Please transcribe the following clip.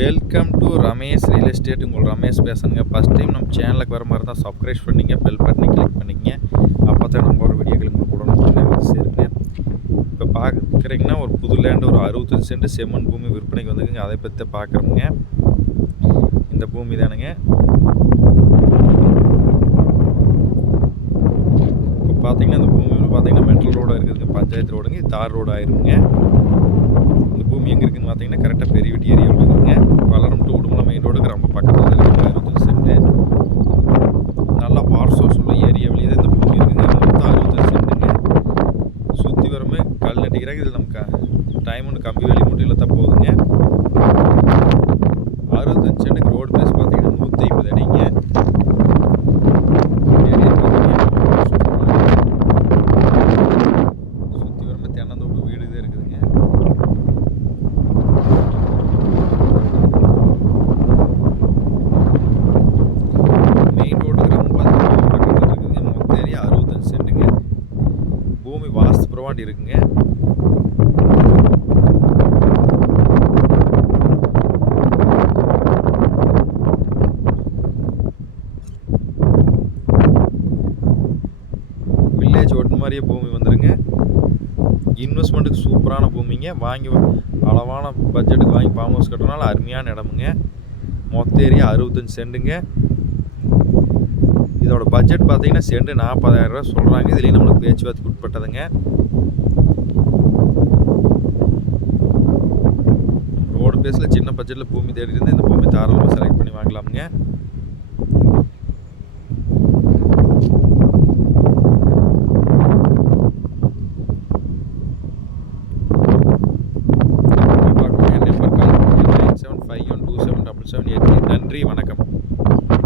Welcome to Ramesh real estate உங்கள் ரமேஷ் பேசுங்க first time நம்ம சேனலுக்கு வர மாதிரி தான் சப்ஸ்கிரைப் பண்ணிங்க பெல் பட்டனை கிளிக் பண்ணிக்கங்க. அப்போ தான் நம்ம ஒரு வீடியோக்கள் உங்களுக்கு உடனே வந்து சேருங்க இப்போ பார்க்குறீங்கன்னா ஒரு புது லேண்டு ஒரு அறுபத்தஞ்சு சென்ட் செம்மண் பூமி விற்பனைக்கு வந்துக்குங்க. அதை பற்றி பார்க்குறோங்க. இந்த பூமி தானுங்க. இப்போ பார்த்தீங்கன்னா இந்த பூமியில் பார்த்தீங்கன்னா மெட்ரல் ரோடாக இருக்குதுங்க. பஞ்சாயத்து ரோடுங்க தார் ரோடு ஆயிருங்க. இந்த பூமி எங்கே இருக்குதுன்னு பார்த்தீங்கன்னா கரெக்டாக பெரிய வீட்டு ஏரியாவில் இருக்குதுங்க பல்லடம் டு உடுமலை மெயின் ரோடுக்கு ரொம்ப பக்கத்தில் இருக்குங்க அறுபத்தஞ்சு சென்ட்டு நல்லா வார் சோர்ஸ் உள்ள ஏரியாவிலேயே தான் இந்த பூமி இருக்குங்க மொத்தம் அறுபத்தஞ்சு சென்ட்டுங்க சுற்றி வரமே கல் நட்டிக்கிறாங்க டைமுன்னு டைம் ஒன்று கம்பி வேலி முட்டியில் தான் போகுதுங்க அறுபத்தஞ்சு சென்னுக்கு ரோடு பேஸ் பார்த்தீங்கன்னா நூற்றி ஐம்பது அடிங்க சுற்றி வரமே தென்னந்தோப்பு வீடு தான் இருக்குதுங்க. மெயின் ரோடு ரொம்ப பக்கத்தில் இருக்குதுங்க. மொத்த ஏரியா அறுபத்தஞ்சு சென்ட்டுங்க பூமி வாஸ்து பிரவாண்டி இருக்குங்க. மாதிரியே பூமி வந்துடுங்க இன்வெஸ்ட்மெண்ட்டுக்கு சூப்பரான பூமிங்க. வாங்கி அளவான பட்ஜெட்டுக்கு வாங்கி ஃபார்ம் ஹவுஸ் கட்டுறனால அருமையான இடமுங்க. மொத்த ஏரியா அறுபத்தஞ்சி சென்ட்டுங்க இதோட பட்ஜெட் பார்த்தீங்கன்னா சென்ட் நாற்பதாயிரம் ரூபா சொல்கிறாங்க இதுலேயும் நம்மளுக்கு பேச்சுவார்த்தைக்கு உட்பட்டதுங்க. ரோடு பேஸில் சின்ன பட்ஜெட்டில் பூமி தேடி இருந்து இந்த பூமி தாராளமாக செலக்ட் பண்ணி வாங்கலாமுங்க. Two seven double seven eight நன்றி வணக்கம்.